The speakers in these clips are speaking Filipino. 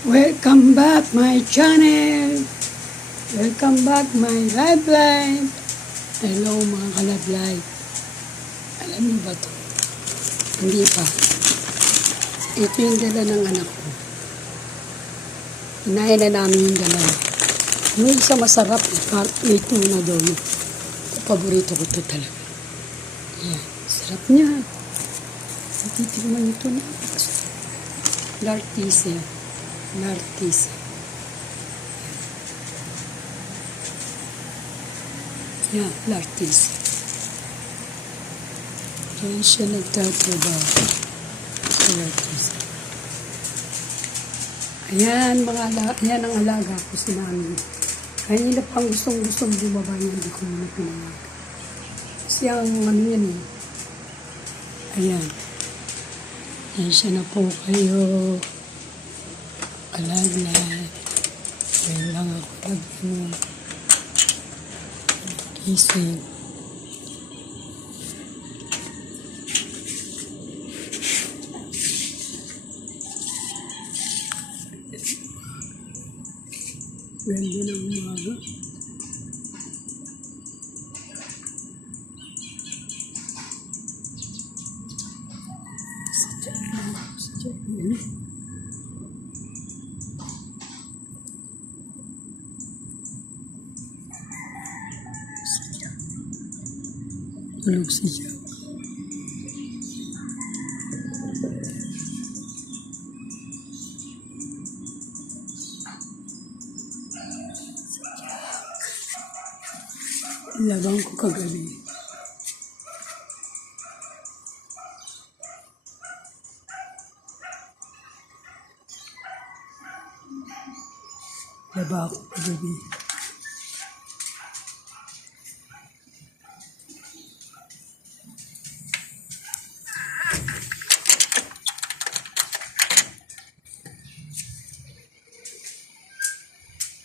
Welcome back my channel. Welcome back my live live. Hello mga ka-live live. Alam niyo ba to? Hindi pa. Ito yung dala ng anak ko. Inahin na namin yung dalawa. May isa masarap. May tuna doon. Paborito ko to talaga. Yan. Sarap niya. Natitigman nyo ito na. Lartise. Lartise. Yan, lartise. Diyan siya nagtatrabaho. Lartise. Ayan, ayan ang alaga ko si namin. Kanina pang gustong bumaba yan, hindi ko muna pinanag. Kasi ang ano yan eh. Ayan. Ayan siya na po kayo. Alaga. Ayan lang ako gising. Ganda ng umaga. Tulog si Jack. Ilabang ko kagabi. Ilabang ko kagabi.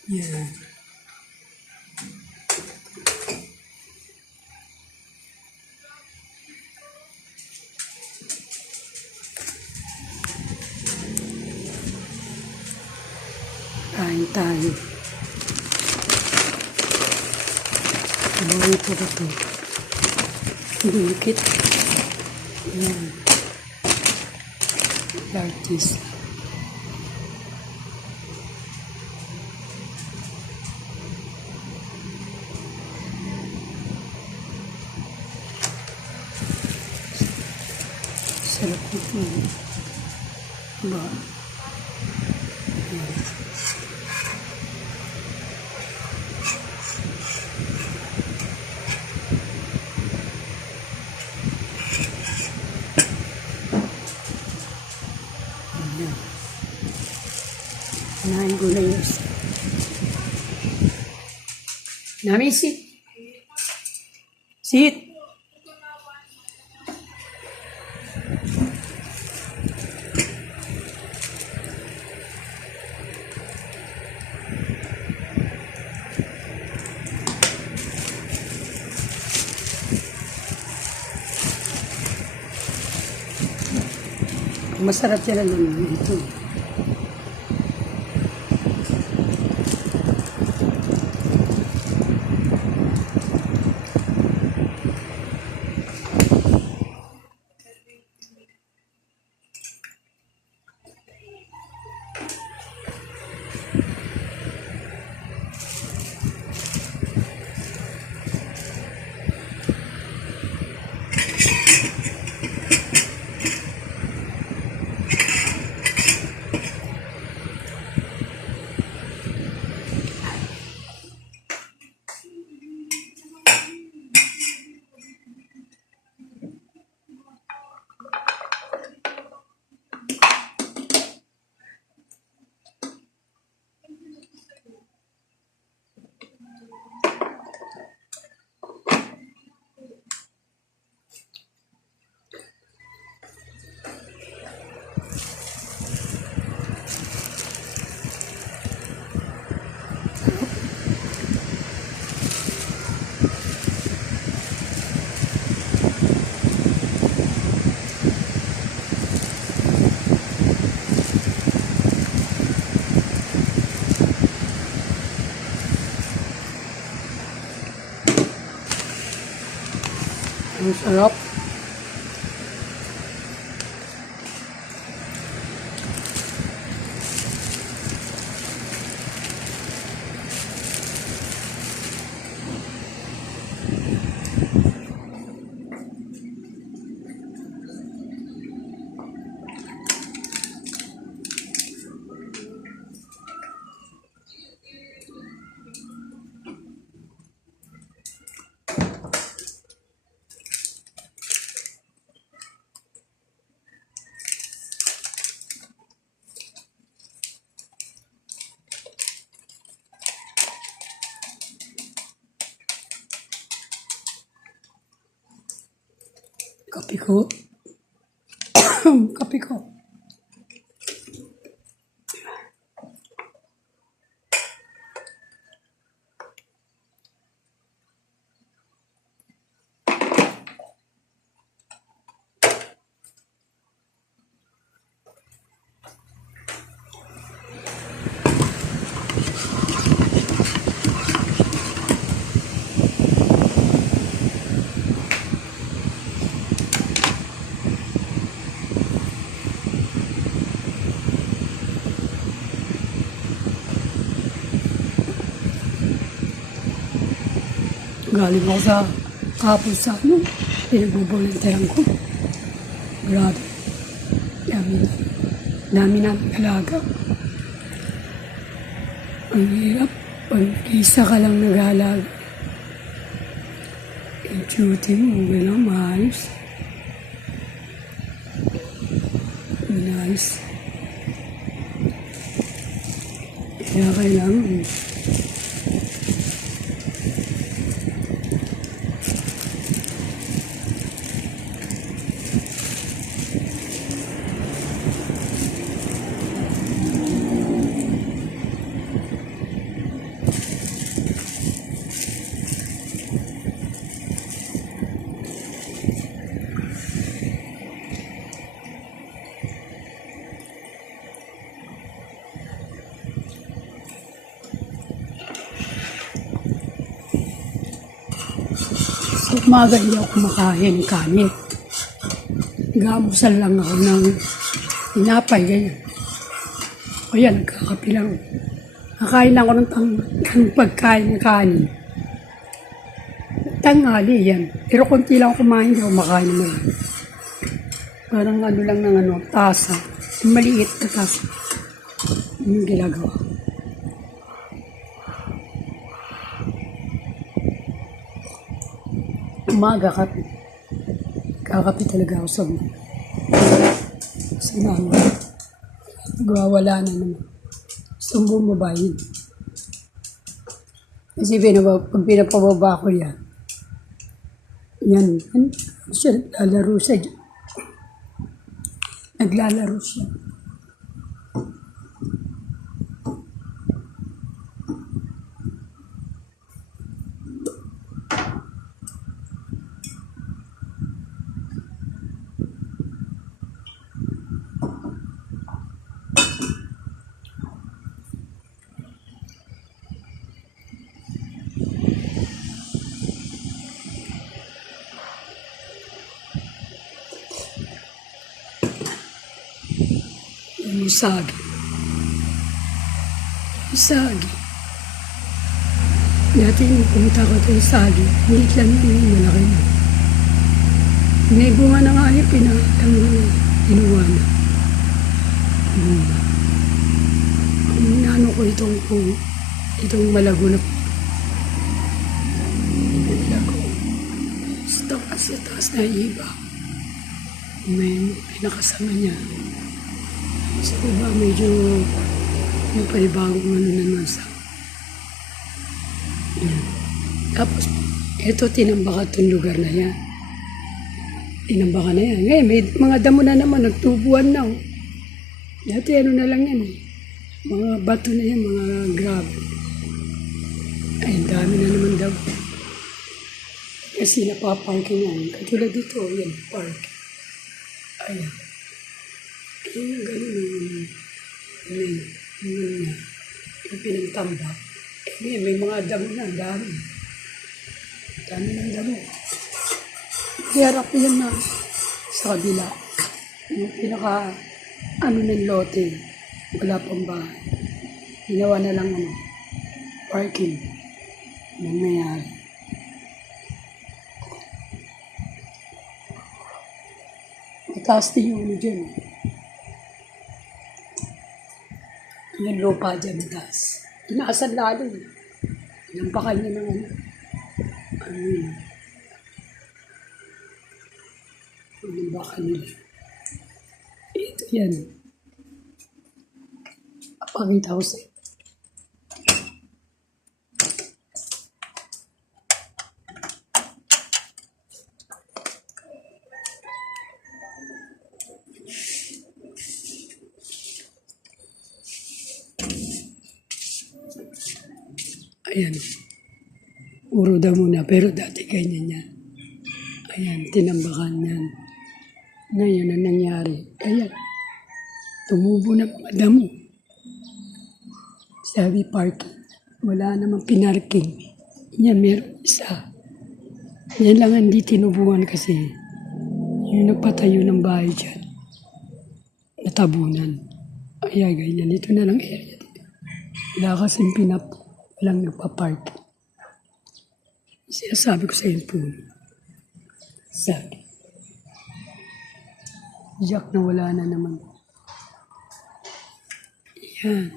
Yeah. Kain tayo. Paborito ko ito. Dikit. Yan. Lartise. Sarap ito. Ba? Yan. Nahin ko na yung isa. Namin sit. Sit. Masarap yan ang ito. Ang sarap. Kape ko. Kape ko. Galing ako sa kapon sa pinagbubulintayan ko. Grabe. Dami namin alaga. Ang hirap. Pag isa ka lang nag-aalaga. Yung duty mo, okay lang, maayos. Nice. Kaya kailangan sa umaga hindi ako kumakain kanin. Gamusal lang ako ng tinapay, ganyan. O yan, nagkakapi lang. Nakain ako ng pagkain ng kanin. Tanghali yan. Pero konti lang kumain, hindi ako makain naman. Parang ano lang ng tasa. Maliit na tasa. Yung ginagawa. Umaga kape. Kakape talaga ako sa naman. Wala na naman. Gusto bumabayin. Kasi pag pinapababa ko yan, siya naglalaro siya. Naglalaro siya. Yung sagi. Dati pumunta ko ito yung sagi. Maliit lang yun, malaki na. May bunga na nga yun, inuwa na. Ano ko itong malago na malago. Sa taas na iba. May nakasama niya. Sa iba medyo may palibagong ano na nasa. Yan. Tapos, ito tinambakan itong lugar na yan. Tinambakan na yan. Ngayon, may mga damo na naman, nagtubuan na. Dati ano na lang yan eh. Mga bato na yan, mga grabe. Ay, dami na naman daw. Kasi napaparking yan. Katulad dito, yan, park. Ayan. Yung gano'n yung pinagtambak. May mga damo na, dami ng damo. Harap yun na sa kabila. Yung pinaka, ng lote. Wala pang bahay. Ginawa na lang parking. Yung mayari. Mataas din yung dyan. Yung lupa dyan, mataas. Tinaasan lalo. Inampakan niya ng ano yun. Ang baka nila. Ito yan. Pakita ko sa'yo. Ayan. Puro daw muna, pero dati ganyan yan. Ayan, tinambakan yan. Ngayon, ang nangyari, ayan, tumubo na mga damo. Sabi parking, wala namang pinarking. Yan, meron isa. Yan lang hindi tinubuan kasi yung nagpatayo ng bahay dyan, natabunan. Ayan, ganyan, ito na lang area dito. Wala kasing walang nagpa-park. Sinasabi ko sa puno. Sabi. Jack na wala na naman. Yan.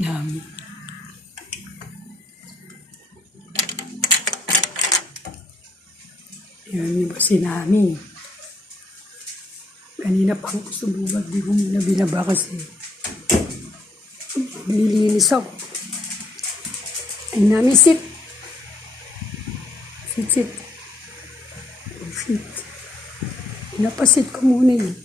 Dami. Yan yung kasi namin. Kanina pa ako sumubad, di ko muna binaba kasi nililinis ako. Ay namin, sit. Sit. Oh, sit. Napasit ko muna yun.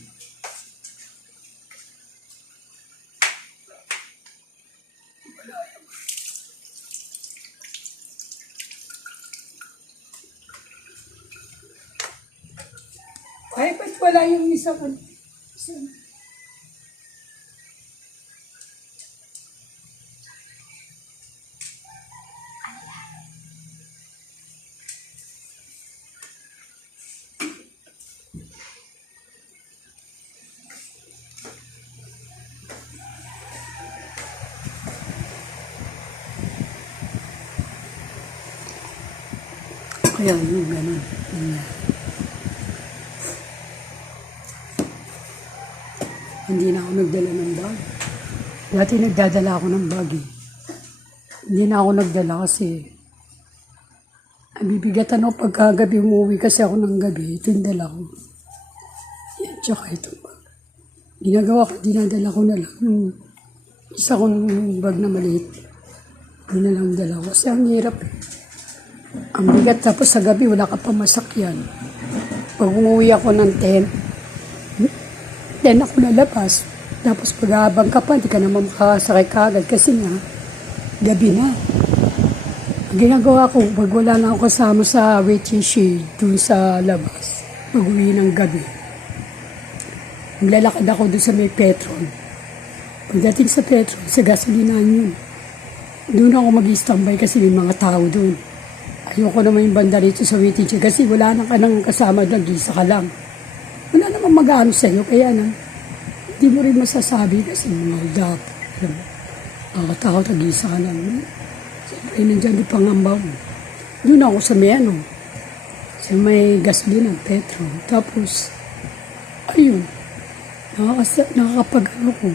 Ay, ba't wala yung isa ko? Kaya yung ganun. Hindi na ako nagdala ng bag. Dati nagdadala ako ng bag eh. Hindi na ako nagdala kasi bibigatan ako pagkagabi, umuwi kasi ako ng gabi. Ito yung dala ko. Yan, tsaka ito bag. Ginagawa ko, dinadala ko na lang. Yung isa kong bag na maliit. Hindi na lang dala ko. Kasi ang hirap eh. Ang bigat, tapos sa gabi wala ka pa masakyan. Pag umuwi ako ng 10 ako nalabas. Tapos pag-aabang ka pa, hindi ka naman makakasakay kagad kasi nga, gabi na. Ang ginagawa ko, pag wala na ako kasama sa waiting shed, dun sa labas, pag-uwi ng gabi, maglalakad ako dun sa may Petron. Pagdating sa Petron, sa gasolinahan yun, doon ako mag-standby kasi may mga tao doon. Ayoko naman yung banda rito sa waiting shed kasi wala na ka nang kasama doon, isa ka lang. Wala naman mag-ano sa'yo, kaya na, hindi mo rin masasabi kasi mga hold up. Takot, nag-isa ka lang. Siyempre, nandiyan yung pangamba mo. Doon ako sa may gasolina, petro. Tapos, ayun, nakakapag-ano ko.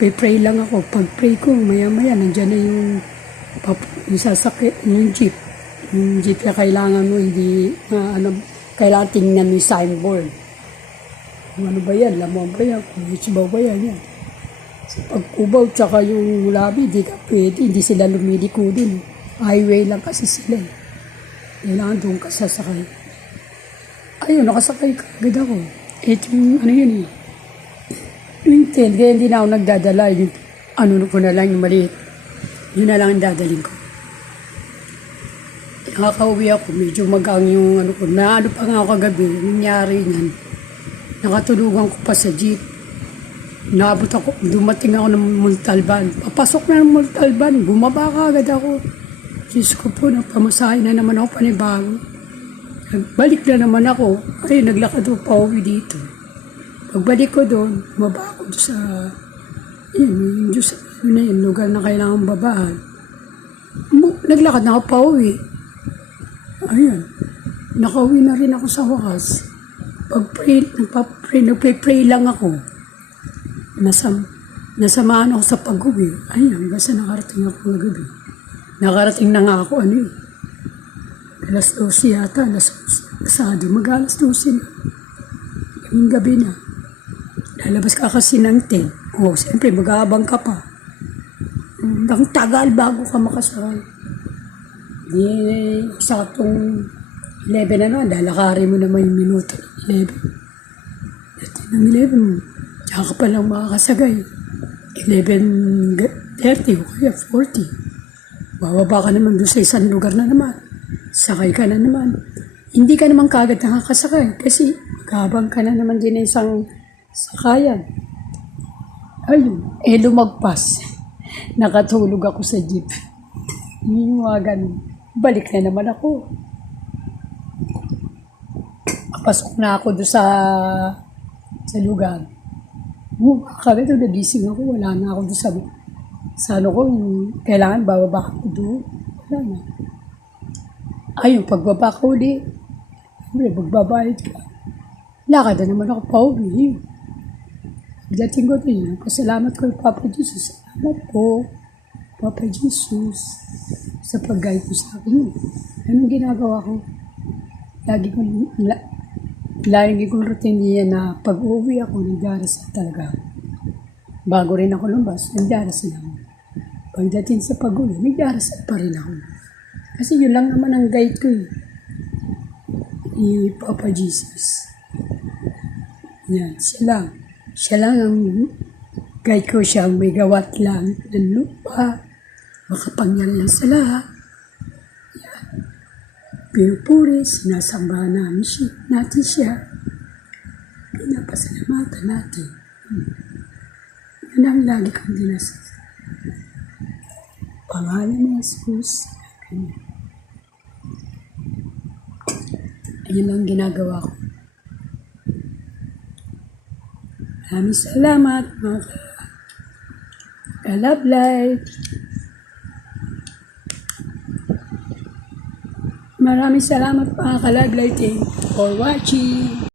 Pray lang ako. Pag-pray ko, maya-maya, nandiyan na yung sasakit, yung jeep. Yung jeep na kailangan mo, hindi, kailangan tingnan mo yung signboard. Ano ba yan? Lamang ba yan? Kung ba yan? Sa pagkubaw, tsaka yung labi, di ka pwede. Hindi sila lumiliko din. Highway lang kasi sila. Kailangan doon ka sasakay. Ayun, nakasakay ka agad ako. Ito yung, yun eh. Yung 10, kaya hindi na ako nagdadala. Yung, ko na lang yung maliit. Yun na lang ang dadalhin ko. nakakauwi ako, medyo magang yung ano ko. Naano pa nga ako kagabi, nangyari niyan. Nakatulugan ko pa sa jeep. Naabot ako, dumating ako ng Montalban. Papasok na ng Montalban, bumaba ka agad ako. Diyos ko po, napamasahe na naman ako panibago. Balik na naman ako. Ay, naglakad ako pa uwi dito. Pagbalik ko doon, bumaba ako doon sa, yun, yung lugar na kailangan babaan. Naglakad na ako pa uwi. Ayun, nakauwi na rin ako sa wakas. Nagpe-pray lang ako. Nasamaan ako sa pag-uwi. Ayun, basta nakarating ako ng gabi. Nakarating na nga ako, alas 12 yata, alas 12. Mag-alas 12 na. Yung gabi na. Lalabas ka kasi ng 10. O, siyempre, mag-aabang ka pa. Ang tagal bago ka makasakay. Di, saktong 11 na naman, lalakarin mo naman yung minuto. 11. Dati ng 11, tsaka ka palang makakasagay. 11:30 o kaya 40. Bababa ka naman doon sa isang lugar na naman. Sakay ka na naman. Hindi ka naman kagad nakakasakay kasi maghabang ka na naman din ng isang sakayan. Ayun, lumagpas. Nakatulog ako sa jeep. Yung mga ganun. Balik na naman ako. Pasok na ako doon sa lugar. Kagad doon nagising ako. Wala na ako doon sa ano ko. Kailangan bababa ako doon. Wala na. Ayun, pagbaba ko ulit. Magbabayad ka. Lakad na naman ako pa uwi. Pagdating ko din, pasalamat ko kay Papa Jesus. Salamat po, Papa Jesus, sa pag-guide ko sa akin. Anong ginagawa ko? Lagi kong routine niya na pag-uwi ako, nagdarasal talaga. Bago rin ako lumabas, nagdarasal ako. Pagdating sa pag-uwi, nagdarasal pa rin ako. Kasi yun lang naman ang guide ko ni Papa Jesus. Yan, siya lang ang guide ko, siya ang may gawat lang ng lupa, makapangyarihan sa lahat. Yan. Pinupuri, sinasambahan natin siya. Pinapasalamatan natin. Yan ang lagi kong dinasal. Pangalan ni Jesus. Ayun lang ginagawa ko. Maraming salamat mga ka-Love Life. Maraming salamat mga ka-Love Life for watching.